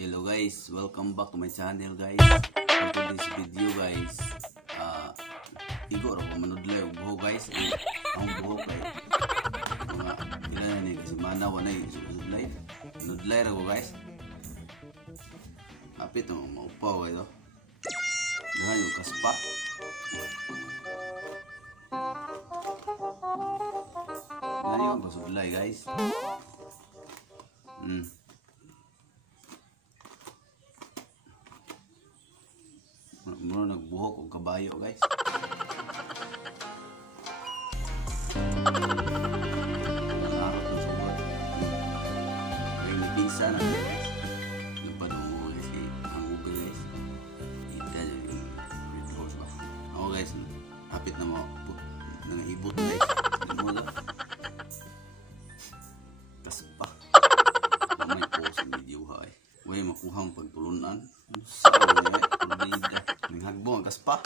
Hello guys, welcome back to my channel guys. For today's video guys, igo ra ko manudlay og buhok guys. Ang buhok kay mga ilan ni kasi mana wala nudlay. Nudlay ra ko guys. Apit mo maupaw ito. Dahan yung kaspa. Yan yung kasudlay guys. Muro nagbuhok og kabayo guys. Nangarap ng sugot. May nabisa na guys. Yung padungo guys. Ang ube guys. Ito yung red horse ba. Ako guys, hapit na mo. Nangahibot guys. Hindi mo lang. Kaspa. May post ang video ha eh. Huwag makuhang pagtulunan. Saan nga eh. Hagbo ang kaspa.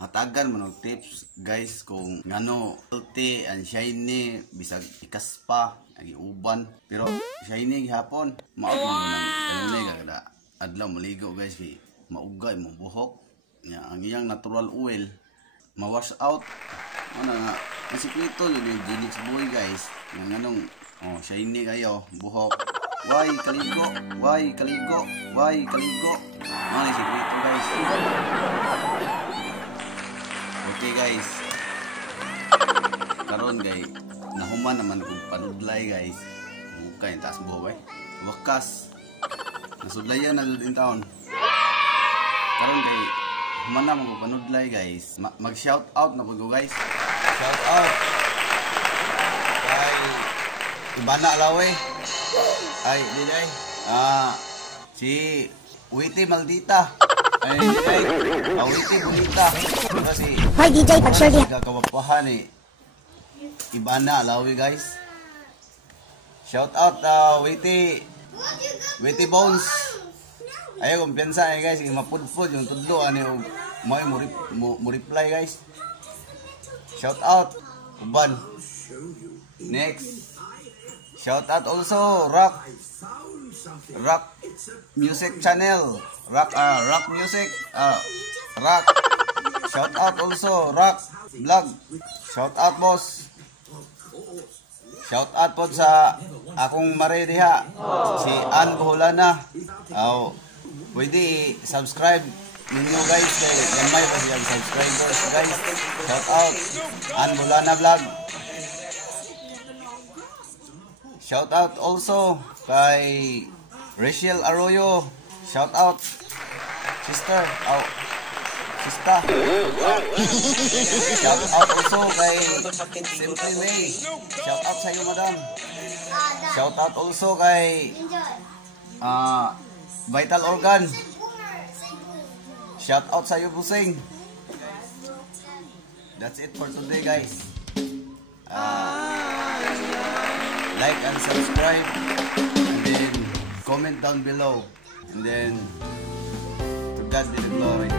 Hatagan mo ng tips guys kung ngano healthy and shiny bisag ikaspa agi uban pero shiny gihapon maot mo nang kanunay kada adlaw maligo guys kay maugay mo buhok nya ang iyang natural oil ma-wash out ano nga ang sikreto yung Genix boy guys yung anong shiny kayo buhok. Why kaligo? Why kaligo? Why kaligo? Ano yung sikreto guys? Okay guys. Karon guys, nahuman naman kung panudlay guys. Mukha yung taas buhok eh. Wakas. Nasudlayan na doon in town. Karon guys, human naman kung panudlay guys. Mag-shout out na po guys. Shout out. Kay Ibana Alawe. Ay, diday. Si Witty Maldita. Ay, diday. Witty Bonita. Kasi Hoy DJ, pag-share din. kakawapahan eh. Ibana Alawi guys. Shout out Witty Bones. Ay, kumpiyansa eh guys. Mapudpud yung tudlo. Ano mo reply guys. Shout out. Uban. Next. Shout out also Rock Music Channel. Rock Music. Rock. Shout out also Rock Vlog. Shout out boss. Shout out po sa akong mare diha. Si Ann Buholana. Pwede subscribe ninyo guys. Gamay pa siyang subscribers guys. Shout out Ann Buholana Vlog. Shout out also kay Rachel Arroyo. Shout out sister. Sista. Shout out also kay Simply May. Shout out sa iyo madam. Shout out also kay Vital Organ. Shout out sa iyo Busing. That's it for today guys. Like and subscribe and then comment down below and then to God be the glory.